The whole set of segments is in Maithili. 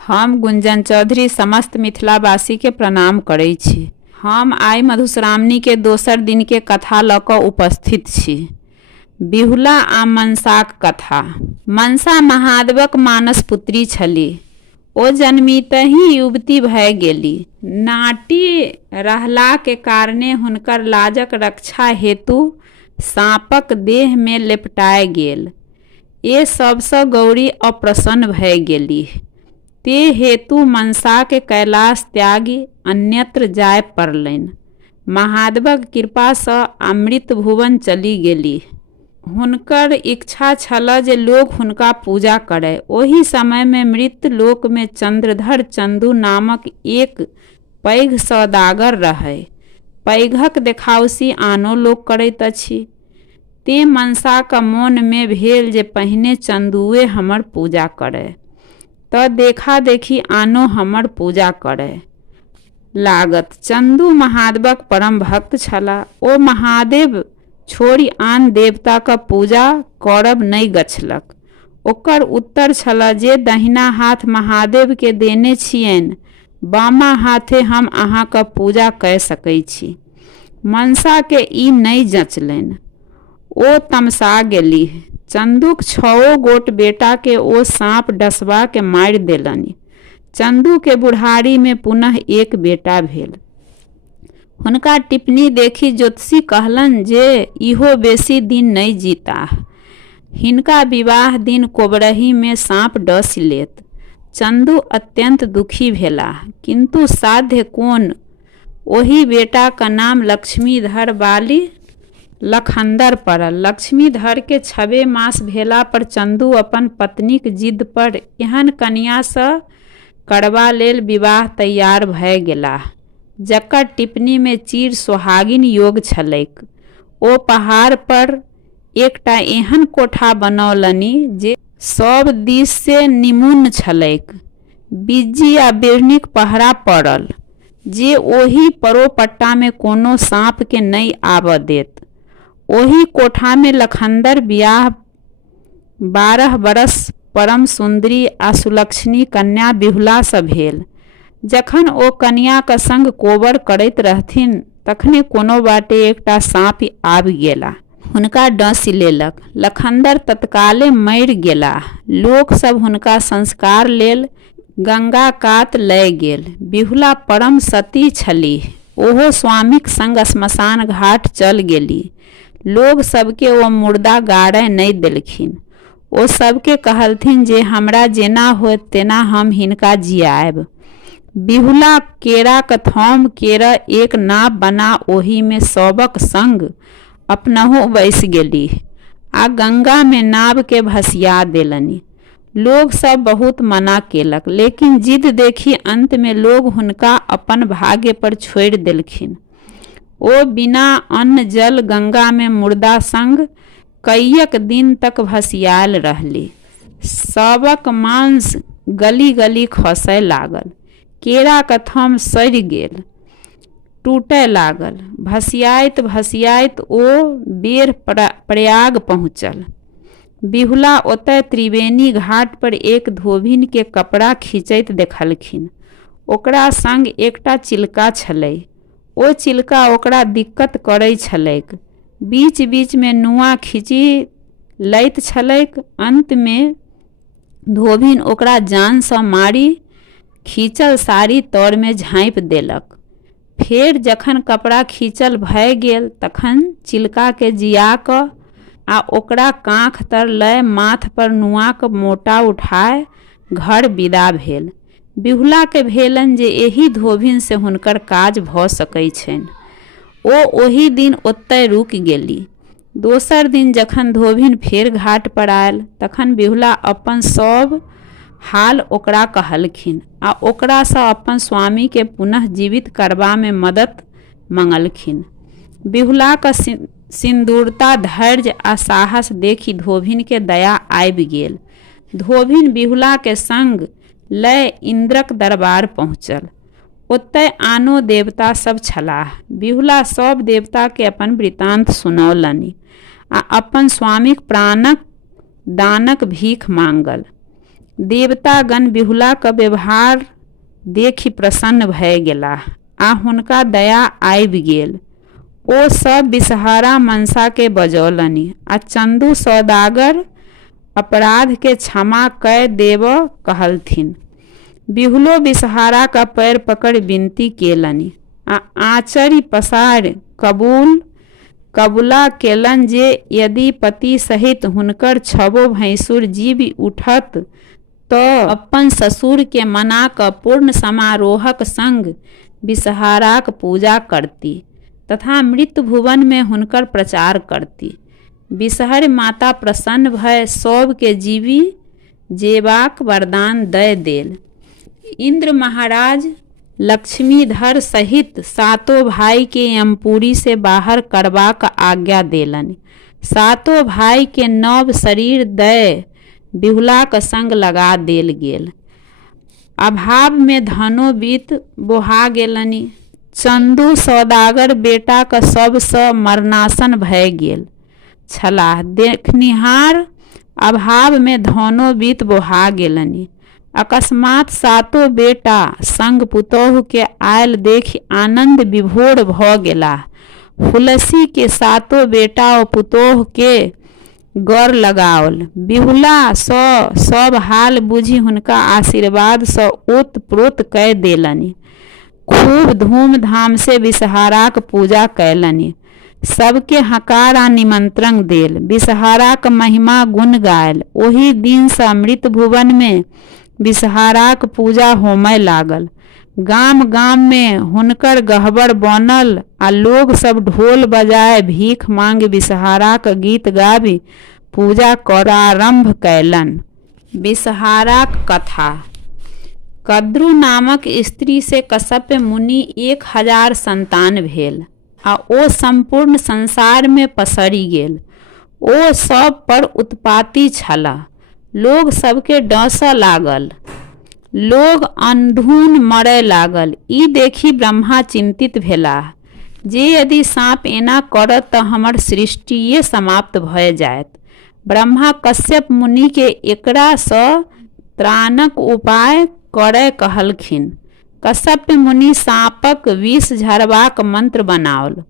हम गुंजन चौधरी समस्त मिथिलावासी के प्रणाम करै छी। हम आइ मधुश्रावणी के दोसर दिन के कथा लऽ कऽ उपस्थित छी। बिहुला आ मनसाक कथा। मनसा महादेवक मानस पुत्री छलीह। ओ जन्मितहि युवती भए गेलीह। नाटी रहला के कारणे हुनकर लाजक रक्षा हेतु साँपक देह में लेपटाए गेल। ए सबसँ गौरी अप्रसन्न भए गेलीह। ते हेतु मनसा के कैलाश त्यागी अन्यत्र जाय पड़लनि। महादेवक कृपा सँ अमृत भुवन चली गेलीह। हुनकर इच्छा छल जे लोक हुनका पूजा करय। ओहि समय में मृत लोक में चंद्रधर चंदू नामक एक पैघ सौदागर रहय। पैघक देखाउसी आनो लोक करैत अछि। ते मनसाक मोन में भेल जे पहिने चंदुए हमर पूजा करय, तऽ देखा देखी आनो हमर पूजा करय लागत। चंदू महादेवक परम भक्त छलाह। ओ महादेव छोड़ि आन देवताक पूजा करब नहि गछलक। ओकर उत्तर छल जे दहिना हाथ महादेव के देने छियनि, बामा हाथे हम अहाँक पूजा कय सकै छी। मनसा के ई नहि जचलनि। ओ तमसा गेलीह। चंदूक 6 गोट बेटा के ओ साँप डसबा के मारि देलनि। चंदू के बुढ़ारी में पुनः एक बेटा भेल। हुनका टिप्पणी देखी ज्योतिषी कहलनि जे इहो बेसी दिन नहि जीताह। हिनका विवाह दिन कोबरही में साँप डस लेत। चंदू अत्यंत दुखी भेलाह, किंतु साध्य कोन। ओहि बेटाक नाम लक्ष्मीधर बाली लखनदर पड़ल। लक्ष्मीधर के 6 मास भेला पर चंदू अपन पत्नीक जिद पर एहन कन्या सँ करबा लेल विवाह तैयार भए गेलाह, जकर टिप्पणी में चिर सोहागिन योग छलैक। ओ पहाड़ पर एकटा एहन कोठा बनौलनि जे सब दिस से निमुन छलैक। बिज्जी आ बिढ़नीक पहरा पड़ल जे ओहि परोपट्टा में कोनो साँप के नहि आबऽ देत। ओहि कोठा में लखनदर बियाह 12 बरस परम सुंदरी आ सुलक्षणी कन्या बिहुला सँ भेल। जखन ओ कन्याक संग कोबर करैत रहथिन, तखने कोनो बाटे एकटा साँप आबि गेला। हुनका डस लेलक। लखनदर तत्काले मरि गेलाह। लोक सब हुनका संस्कार लेल गंगा कात लय गेल। बिहुला परम सती छलीह। ओहो स्वामीक संग श्मशान घाट चल गेली। लोग सबके ओ मुर्दा गाड़य नहि देलखिन। ओ सबके कहलथिन जे हमरा जेना होत तेना हम हिनका जियाएब। बिहुला केराक थौम केर एक नाव बना ओहि में सबक संग अपनहु बैस गेलीह आ गंगा में नाव के भसिया देलनि। लोग सब बहुत मना केलक, लेकिन जिद देखी अंत में लोग हुनका अपन भाग्य पर छोड़ि देलखिन। ओ बिना अन्न जल गंगा में मुर्दा संग कईयक दिन तक भसियाल रहली। सबक मांस गली गली खसय लागल। केराक थम सड़ि गेल, टूटय लागल। भसियाइत भसियाइत ओ बेर प्रयाग पहुँचल। बिहुला ओतय त्रिवेणी घाट पर एक धोबिन के कपड़ा खींचैत देखलखिन। ओकरा संग एकटा चिलका छलै। ओ चिलका ओकरा दिक्कत करै छलैक। बीच बीच में नुआ खींची लैत छलैक। अंत में धोबिन ओकरा जान सँ मारि खींचल साड़ी तर में झाँपि देलक। फेर जखन कपड़ा खींचल भए गेल, तखन चिलका के जिया कऽ आ ओकरा काँख तर लय माथ पर नुआक मोटा उठाय घर विदा भेल। बिहुला के भेलनि जे एहि धोबिन से हुनकर काज भऽ सकै छनि। ओ ओहि दिन ओतय रुकि गेली। दोसर दिन जखन धोबिन फेर घाट पर आयल, तखन बिहुला अपन सब हाल ओकरा कहलखिन आ ओकरा सँ अपन स्वामी के पुनः जीवित करबा में मदद मंगलखिन। बिहुलाक सिंदूरता, धैर्य आ साहस देखी धोबिन के दया आबि गेल। धोबिन बिहुला के संग लय इंद्रक दरबार पहुँचल। ओतय आनो देवता सब छलाह। बिहुला सब देवता के अपन वृतांत सुनौलनि आ अपन स्वामीक प्राणक दानक भीख मांगल। देवतागण बिहुलाक व्यवहार देखि प्रसन्न भए गेलाह आ हुनका दया आबि गेल। ओ सब बिषहारा मनसा के बजौलनि आ चंदू सौदागर अपराध के क्षमा कय देब कहलथिन। बिहुलो बिषहारा का पैर पकड़ विनती केलनि आ आचरी पसार कबूला केलन जे यदि पति सहित हुनकर छबो भैंसुर जीव उठत तऽ अपन ससुर के मना कऽ पूर्ण समारोहक संग बिषहाराक पूजा करती तथा मृत भुवन में हुनकर प्रचार करती। बिषहरि माता प्रसन्न भय सब के जीवी जेबाक वरदान दय देल। इंद्र महाराज लक्ष्मीधर सहित सातों भाई के यमपुरी से बाहर करबाक आज्ञा देलनि। सातों भाई के नव शरीर दय बिहुलाक संग लगा देल गेल। अभाव में धनो बीत बोहा गेलनि। चंदू सौदागर बेटा का सबसँ मरणासन भय गेल छलाह। देखनिहार अभाव में धनो बीत बोहा गेलनि। अकस्मात सातो बेटा संग पुतोहु के आयल देखि आनंद विभोर भ गेलाह। फुलसी के सातो बेटा और पुतोह के गर लगाओल। बिहुला सब हाल बुझि हुनका आशीर्वाद सँ ओत प्रोत कय देलनि। खूब धूमधाम से बिषहाराक पूजा कैलनि। सबके हकार आ निमंत्रण देल। बिषहाराक महिमा गुण गायल। ओही दिन सँ मृत भुवन में बिषहाराक पूजा होमय लागल। गाम गाम में हुनकर गहबर बनल आ लोग सब ढोल बजाय भीख मांग बिषहाराक गीत गाबी पूजा करारंभ कैलन। बिषहाराक कथा। कद्रु नामक स्त्री से कश्यप मुनि 1000 संतान भेल आ ओ संपूर्ण संसार में पसरि गेल। ओ सब पर उत्पाती छलाह। लोग सबके डसऽ लागल। लोग अंधुन मरय लागल। ई देखी ब्रह्मा चिंतित भेलाह जे यदि साँप एना करत तऽ हमर सृष्टिये समाप्त भय जायत। ब्रह्मा कश्यप मुनि के एकरा सँ त्राणक उपाय करय कहलखिन। कश्यप मुनि साँपक विष झरबाक मंत्र बनाओल।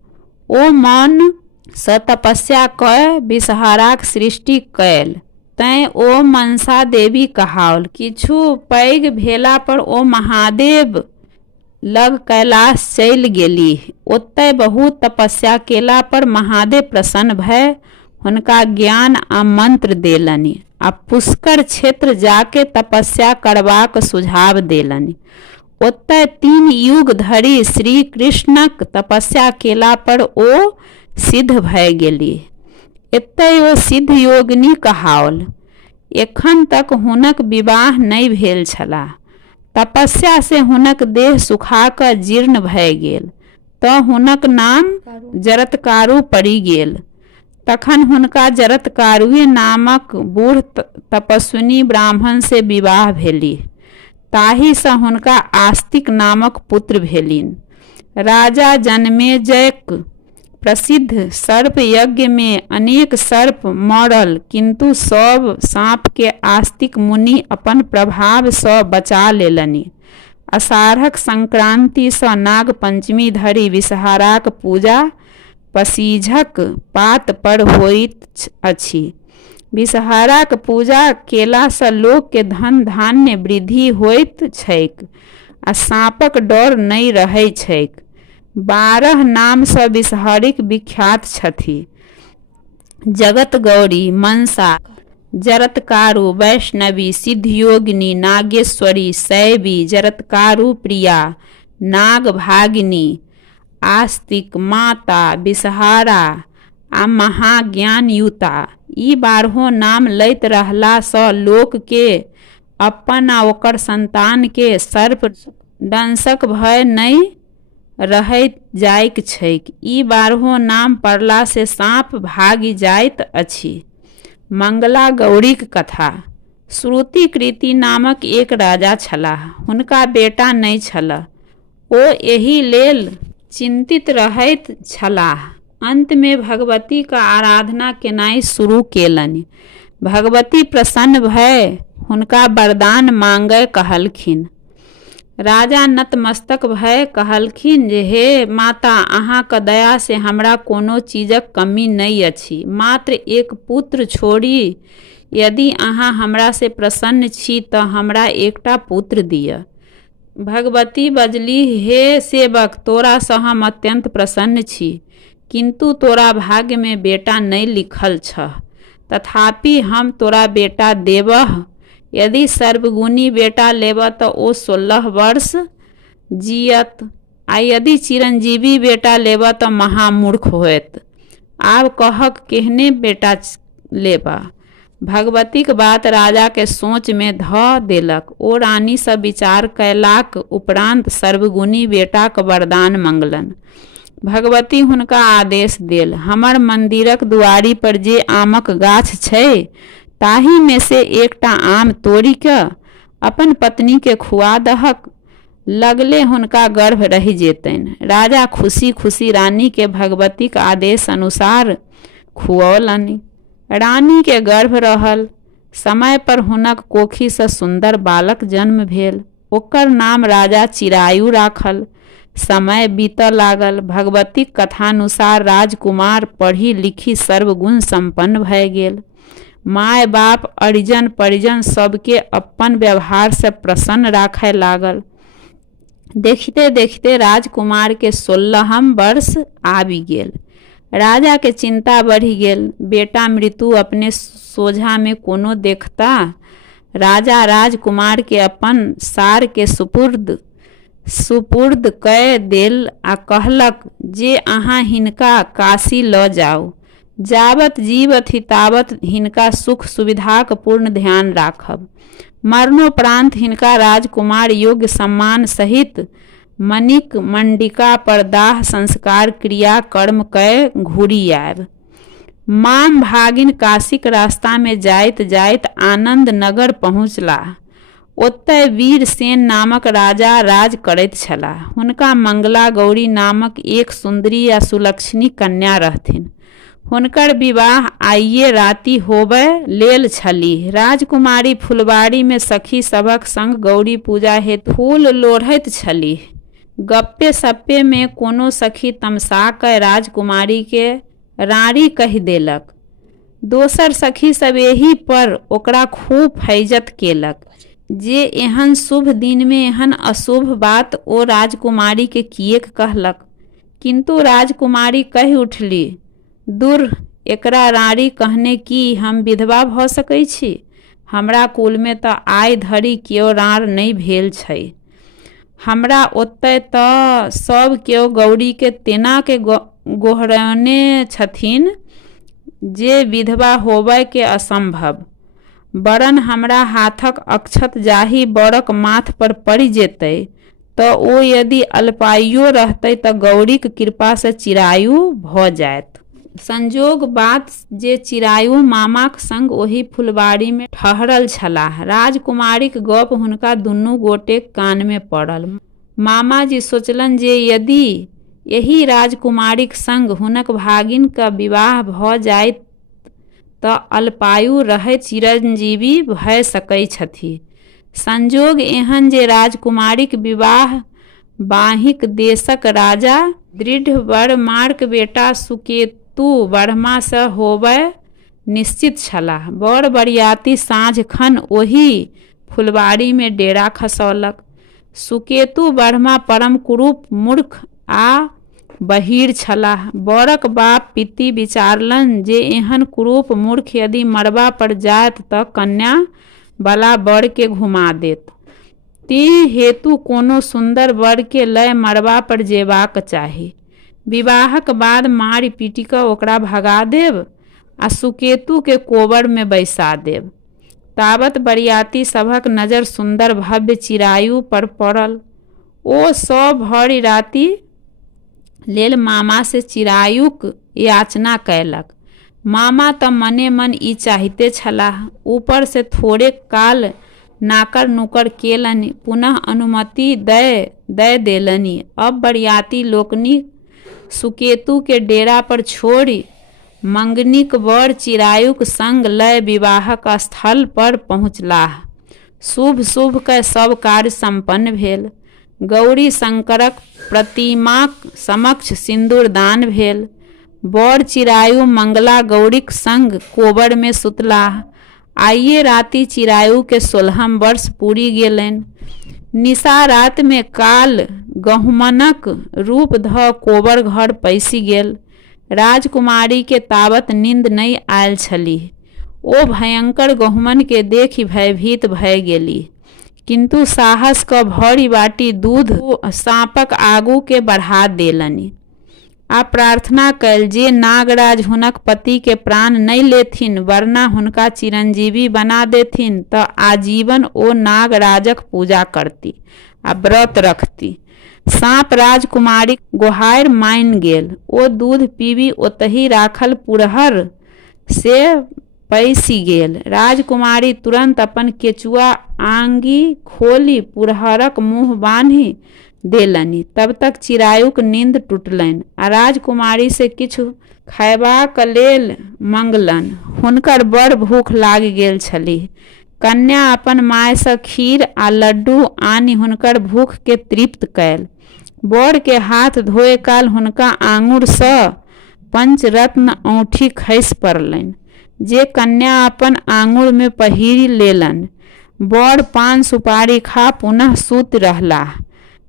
ओ मन सँ तपस्या कय बिषहाराक सृष्टि कयल। तैं ओ मनसा देवी कहाओल। किछु पैघ भेला पर ओ महादेव लग कैलाश चलि गेलीह। ओतय बहुत तपस्या केला पर महादेव प्रसन्न भय हुनका ज्ञान आ मंत्र देलनि आ पुष्कर क्षेत्र जाके तपस्या करबाक सुझाव देलनि। ओतय 3 युग धरि श्री कृष्णक तपस्या केला पर ओ सिद्ध भय गेलीह। एतय ओ सिद्ध योगिनी कहाओल। एखन तक हुनक विवाह नहि भेल छलाह। तपस्या से हुनक देह सुखा कऽ जीर्ण भय गेल तऽ हुनक नाम जरत्कारु पड़ि गेल। तखन हुनका जरत्कारुए नामक बूढ़ तपस्विनी ब्राह्मण से विवाह भेलीह। ताहि सँ हुनका आस्तिक नामक पुत्र भेलिन। राजा जनमेजयक प्रसिद्ध सर्प यज्ञ में अनेक सर्प मरल, किंतु सब साँप के आस्तिक मुनि अपन प्रभाव सँ बचा लेलनि। अषाढ़क संक्रांति सँ नाग पंचमी धरि बिषहाराक पूजा पसीझक पात पर होइत अछि। बिषहाराक पूजा केला सँ लोक के धन धान्य वृद्धि होइत छैक आ साँपक डर नहि रहै छैक। 12 नाम सँ बिषहरिक विख्यात छथि। जगत गौरी, मनसा, जरत्कारु, वैष्णवी, सिद्धयोगिनी, नागेश्वरी, शैवी, जरत्कारु प्रिया, नागभागिनी, आस्तिक, माता, बिषहारा आ महाज्ञानयुता। ई 12 नाम लैत रहला सँ लोक के अपन आ ओकर संतान के सर्प दंशक भय नहि रहैत जाइक छैक। ई 12 नाम पड़ला से साँप भागि जाइत अछि। मंगला गौरीक कथा। श्रुतिकृति नामक एक राजा छलाह। हुनका बेटा नहि छल। ओ एहि लेल चिंतित रहैत छलाह। अंत में भगवती का आराधना केनाई शुरू केलनि। भगवती प्रसन्न भय हुनका वरदान मांगय कहलखिन। राजा नतमस्तक भय कहलखिन जे हे माता, अहाँक दया से हमरा कोनो चीजक कमी नहीं अछि, मात्र एक पुत्र छोड़ी। यदि अहाँ हमरा से प्रसन्न छी तऽ हमरा एकटा पुत्र दिअ। भगवती बजली, हे सेवक, तोरा सँ हम अत्यंत प्रसन्न छी, किंतु तोरा भाग्य में बेटा नहीं लिखल छह। तथापि हम तोरा बेटा देबह। यदि सर्वगुणी बेटा लेबह तऽ ओ 16 वर्ष जियत, आ यदि चिरंजीवी बेटा लेबह तऽ महामूर्ख होयत। आब कहक केहने बेटा लेबह। भगवतीक बात राजा के सोच में धऽ देलक। ओ रानी सँ विचार कयलाक उपरांत सर्वगुणी बेटाक वरदान मंगलन। भगवती हुनका आदेश देल, हमर मंदिरक दुआरी पर जे आमक गाछ छै ताही में से एकटा आम तोड़ि कऽ अपन पत्नी के खुआ दहक, लगले हुनका गर्भ रहि जेतनि। राजा खुशी खुशी रानी के भगवतीक आदेश अनुसार खुऔलनि। रानी के गर्भ रहल। समय पर हुनक कोखी सँ सुंदर बालक जन्म भेल। ओकर नाम राजा चिरायु राखल। समय बीतऽ लागल। भगवतीक कथानुसार राजकुमार पढ़ी लिखी सर्वगुण संपन्न भय गेल। माय बाप परिजन परिजन सबके अपन व्यवहार से प्रसन्न राखय लागल। देखते देखते राजकुमार के 16हम वर्ष आबि गेल। राजा के चिंता बढ़ि गेल। बेटा मृत्यु अपने सोझा में कोनो देखता। राजा राजकुमार के अपन सार के सुपुर्द कय देल आ कहलक जे अहाँ हिनका काशी लऽ जाउ। जाबत जीवत ताबत हिनका सुख सुविधाक पूर्ण ध्यान राखब। मरणोपरांत हिनका राजकुमार योग्य सम्मान सहित मणिक मंडिका पर दाह संस्कार क्रिया कर्म कय घुरि आयब। माम भागिन काशीक रास्ता में जाइत जाइत आनंद नगर पहुँचलाह। ओतय वीरसेन नामक राजा राज करैत छलाह। हुनका मंगला गौरी नामक एक सुंदरी आ सुलक्षणी कन्या रहथिन। हुनकर विवाह आइये राति होबय लेल छलीह। राजकुमारी फुलबाड़ी में सखी सभक संग गौरी पूजा हेतु फूल लोढ़ैत छलीह। गप्पे सप्पे में कोनो सखी तमसा कऽ राजकुमारी के रानी कहि देलक। दोसर सखी सब एही पर ओकरा खूब फैजत केलक जे एहन शुभ दिन में एहन अशुभ बात ओ राजकुमारी के किएक कहलक। किंतु राजकुमारी कहि उठली, दूर, एकरा रानी कहने की हम विधवा भऽ सकै छी। हमरा कुल में तऽ आइ धरि केओ रार नहीं भेल छै। हमरा ओतय तऽ सब केओ गौरी के तेना के गोहरने छथिन जे विधवा होबय के असंभव। वरन हमरा हाथक अक्षत जाहि बड़क माथ पर पड़ि जेतै तऽ ओ यदि अल्पायुओ रहतै तऽ गौरीक कृपा से चिरायु भऽ जायत। संजोग बात जे चिरायु मामाक संग ओही फुलबाड़ी में ठहरल छलाह। राजकुमारीक गप हुनका दुनू गोटेक कान में पड़ल। मामाजी सोचलन जे यदि एही राजकुमारीक संग हुनक भागिनक विवाह भऽ जाइत तऽ अल्पायु रहैत चिरंजीवी भऽ सकै छथि। संजोग एहन जे राजकुमारीक विवाह बाहिक देशक राजा दृढ़ बेटा सुकेतु वर्मा सँ होबय निश्चित छलाह। बड़ बरियाती साँझ खन ओही फुलबाड़ी में डेरा खसौलक। सुकेतु वर्मा परम कुरूप मूर्ख आ बहिर छलाह। बड़क बाप पिति विचारलन जे एहन कुरूप मूर्ख यदि मरबा पर जायत तऽ कन्या बला बर के घुमा देत। ती हेतु कोनो सुंदर बर के लय मरबा पर जेबाक चाही। विवाहक बाद मारि पीटि कऽ ओकरा भगा देब आ सुकेतु के कोबर में बैसा देब। ताबत बरियाती सभक नजर सुंदर भव्य चिरायु पर पड़ल। ओ सब भरि राति लेल मामा से चिरायुक याचना कयलक। मामा तऽ मने मन ई चाहते छलाह। ऊपर से थोड़े काल नाकर नुकर केलनि, पुनः अनुमति दय देलनि। अब बरियाती लोकनि सुकेतु के डेरा पर छोड़ि मंगनीक बर चिरायुक संग लय विवाहक स्थल पर पहुँचलाह। शुभ शुभ क सब कार्य संपन्न भेल। गौरी शंकरक प्रतिमाक समक्ष सिंदूरदान भेल। बड़ चिरायु मंगला गौरीक संग कोबर में सुतलाह। आइए राति चिरायु के 16 वर्ष पूरी गेलनि। निशा रात में काल गहुमनक रूप ध कोबर घर पैसि गेल। राजकुमारी के तावत नींद नहीं आयल छलीह। ओ भयंकर गहुमन के देखि भयभीत भय गेली, किंतु साहस क भरी बाटी दूध साँपक आगू के बढ़ा देलनि। आ प्रार्थना कयल जे नागराज हुनक पति के प्राण नहीं लेथिन, वरना हुनका चिरंजीवी बना देथिन त आजीवन ओ नागराजक पूजा करती आ व्रत रखती। साँप राजकुमारी गोहार मान गेल। ओ दूध पीबी ओतही राखल पुरहर से पैसि गेल। राजकुमारी तुरंत अपन केचुआ आंगी खोली पुरहरक मुँह बान्हि देलनि। तब तक चिरायुक नींद टूटलनि आ राजकुमारी से किछु खयबाक लेल मंगलनि। हुनकर बड़ भूख लागि गेल छलीह। कन्या अपन माय सँ खीर आ लड्डू आनि हुनकर भूख के तृप्त कयल। बड़ के हाथ धोए काल हुनका आंगुर सँ पंचरत्न औँठी खसि पड़लनि, जे कन्या अपन आंगुर में पहिर लेलनि। बड़ पान सुपारी खा पुनः सूत रहलाह।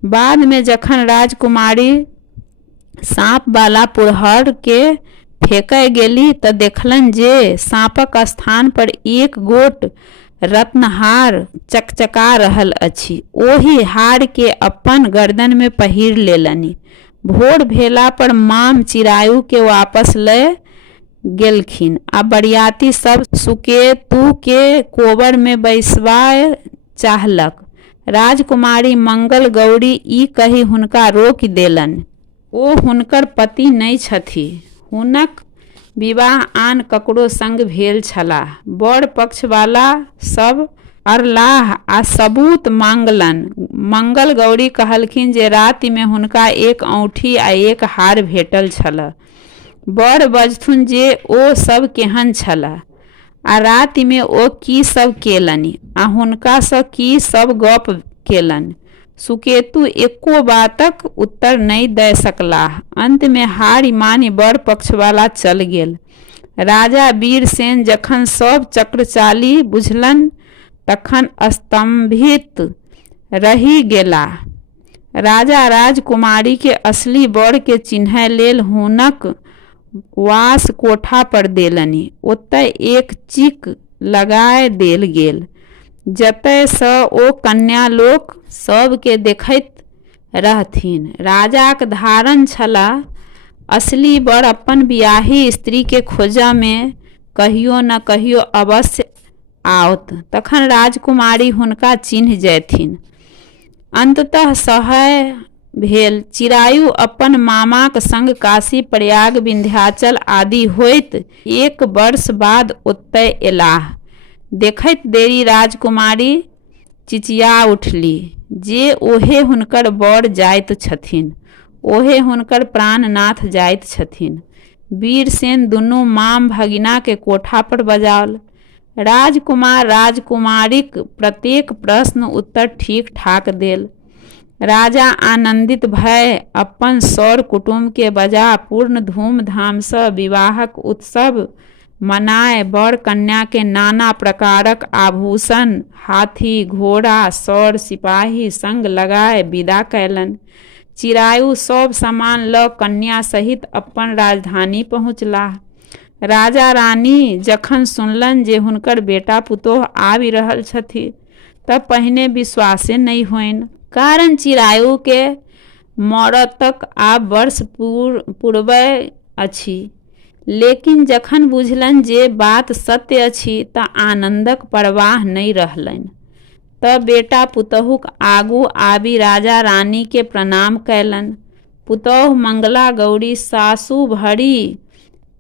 बाद में जखन राजकुमारी साँप वाला पुरहर के फेंकय गेली त देखलनि जे साँपक स्थान पर एक गोट रत्नहार चकचका रहल अछि। ओहि हार के अपन गर्दन में पहिर लेलनि। भोर भेला पर माम चिरायु के वापस लय गेलखिन आ बरियाती सब सुकेतु के कोबर में बैसबाय चाहलक। राजकुमारी मंगल गौरी ई कही हुनका रोकि देलनि। ओ हुनकर पति नहीं छथि। हुनक विवाह आन ककरो संग भेल छलाह। बड़ पक्ष वाला सब अरलाह आ सबूत मांगलनि। मंगल गौरी कहलखिन जे राति में हुनका एक औँठी आ एक हार भेटल छल। बड़ बजथुन जे ओ सब केहन छल आ राति में ओ की सब केलनि आ हुनका सँ की सब गप केलनि। सुकेतु एको बातक उत्तर नहीं दे सकलाह। अंत में हारि मानि बड़ पक्ष वाला चल गेल। राजा वीरसेन जखन सब चक्रचाली बुझलनि तखन स्तंभित रहि गेलाह। राजा राजकुमारी के असली बड़ के चिन्हय लेल हुनक वास कोठा पर देलनि। ओतय एक चिक लगाय देल गेल, जतय सँ ओ कन्या लोक सबके देखैत रहथिन। राजाक धारण छला असली बड़ अपन बियाही स्त्री के खोजा में कहियो न कहियो अवश्य आओत, तखन राजकुमारी हुनका चिन्ह जैथिन। अंततः सहय भेल। चिरायु अपन मामाक संग काशी प्रयाग विंध्याचल आदि होइत 1 वर्ष बाद ओतय एलाह। देखैत देरी राजकुमारी चिचिया उठली जे ओहे हुनकर बड़ जाइत छथिन, ओहे हुनकर प्राणनाथ जाइत छथिन। वीरसेन दुनू माम भगिना के कोठा पर बजाओल। राजकुमार राजकुमारीक प्रत्येक प्रश्न उत्तर ठीक ठाक देल। राजा आनंदित भय अपन सौर कुटुंब के बजा पूर्ण धूमधाम सँ विवाहक उत्सव मनाय बड़ कन्या के नाना प्रकारक आभूषण हाथी घोड़ा सौर सिपाही संग लगाए विदा कैलन। चिरायु सब सामान ल कन्या सहित अपन राजधानी पहुँचलाह। राजा रानी जखन सुनलन जे हुनकर बेटा पुतोह आबि रहल छथि तब पहिने विश्वासे नहीं होइन, कारण चिरायु के मरतक आब वर्ष पूर्वय अछि। लेकिन जखन बुझलन जे बात सत्य अछि त आनंदक परवाह नहीं रहलनि। त बेटा पुतहुक आगू आबि राजा रानी के प्रणाम कैलन। पुतोह मंगला गौरी सासु भरी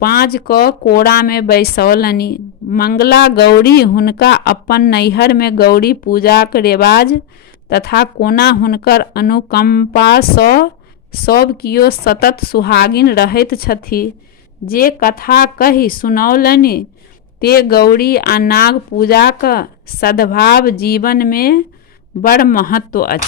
5 कोड़ा में बैसौलनि। मंगला गौरी हुनका अपन नैहर में गौरी पूजाक रेवाज तथा कोना हुनकर अनुकंपा सँ सब कियो सतत सुहागिन रहैत छथि जे कथा कहि सुनौलनि ते गौरी आ नाग पूजाक सद्भाव जीवन में बड़ महत्व अछि।